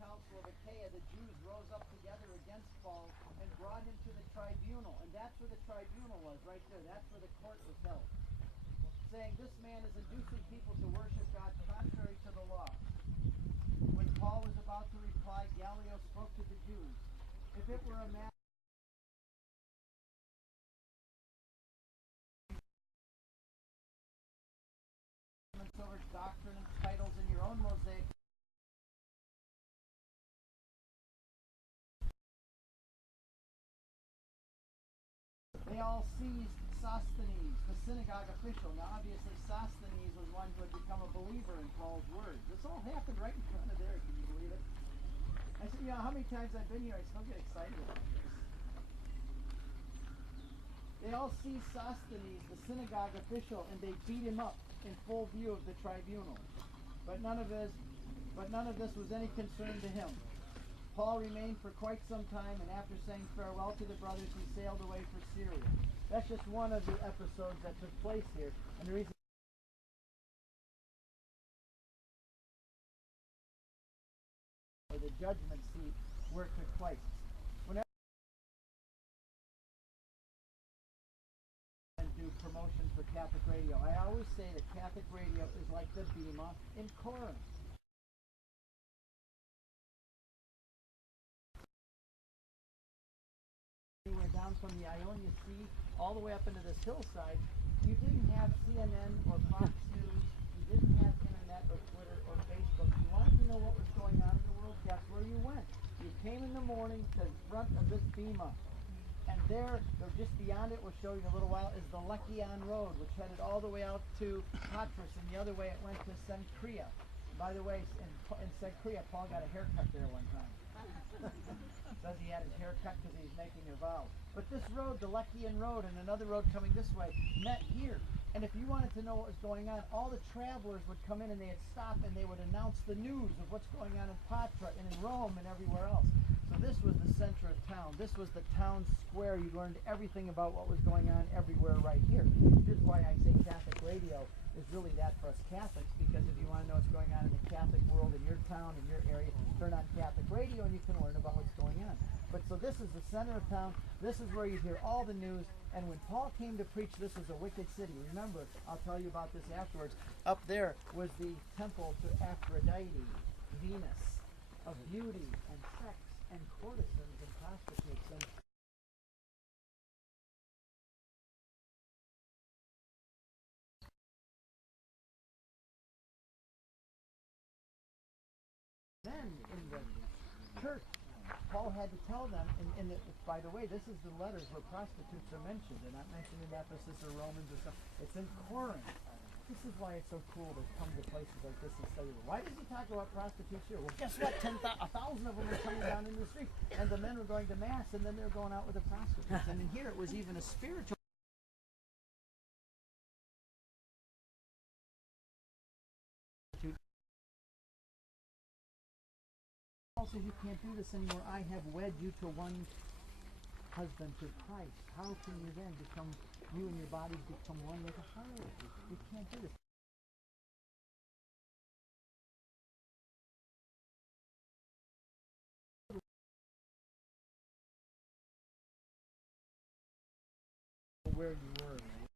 council of Achaia, the Jews rose up together against Paul and brought him to the tribunal. And that's where the tribunal was, right there. That's where the court was held. Saying, this man is inducing people to worship God contrary to the law. When Paul was about to reply, Gallio spoke to the Jews. If it were a matter over doctrine and titles in your own mosaic, they all seized Sosthenes, the synagogue official. Now, obviously, Sosthenes was one who had become a believer in Paul's words. This all happened right in front of there. Can you believe it? I said, how many times I've been here, I still get excited about this. They all seized Sosthenes, the synagogue official, and they beat him up in full view of the tribunal. But none of this was any concern to him. Paul remained for quite some time, and after saying farewell to the brothers, he sailed away for Syria. That's just one of the episodes that took place here. And the reason for the judgment seat where it took place. Whenever I do promotion for Catholic radio, I always say that Catholic radio is like the Bema in Corinth. Down from the Ionian Sea all the way up into this hillside, you didn't have CNN or Fox News, you didn't have internet or Twitter or Facebook. You wanted to know what was going on in the world, guess where you went? You came in the morning to the front of this bema, and there, just beyond it, we'll show you in a little while, is the Lekion Road, which headed all the way out to Patras, and the other way it went to Cenchrea. By the way, in Cenchrea, Paul got a haircut there one time. Says he had his hair cut because he was making a vow. But this road, the Lekion Road, and another road coming this way, met here. And if you wanted to know what was going on, all the travelers would come in and they'd stop and they would announce the news of what's going on in Patra and in Rome and everywhere else. So this was the center of town. This was the town square. You learned everything about what was going on everywhere right here. This is why I say Catholic radio is really that for us Catholics, because if you want to know what's going on in the Catholic world in your town, in your area, turn on Catholic radio and you can learn about what's going on. But so this is the center of town. This is where you hear all the news. And when Paul came to preach, this was a wicked city. Remember, I'll tell you about this afterwards. Up there was the temple to Aphrodite, Venus, of beauty and sex and courtesans and prostitutes. And then in the church, Paul had to tell them, and by the way, this is the letters where prostitutes are mentioned. They're not mentioned in Ephesus or Romans or stuff. It's in Corinth. This is why it's so cool to come to places like this and study. Why does he talk about prostitutes here? Well, guess what? 1,000 of them were coming down in the street, and the men were going to mass, and then they were going out with the prostitutes. And in here, it was even a spiritual. Paul says you can't do this anymore. I have wed you to one husband, to Christ. How can you then become, you and your bodies become one with a harlot? You can't do this. Where you were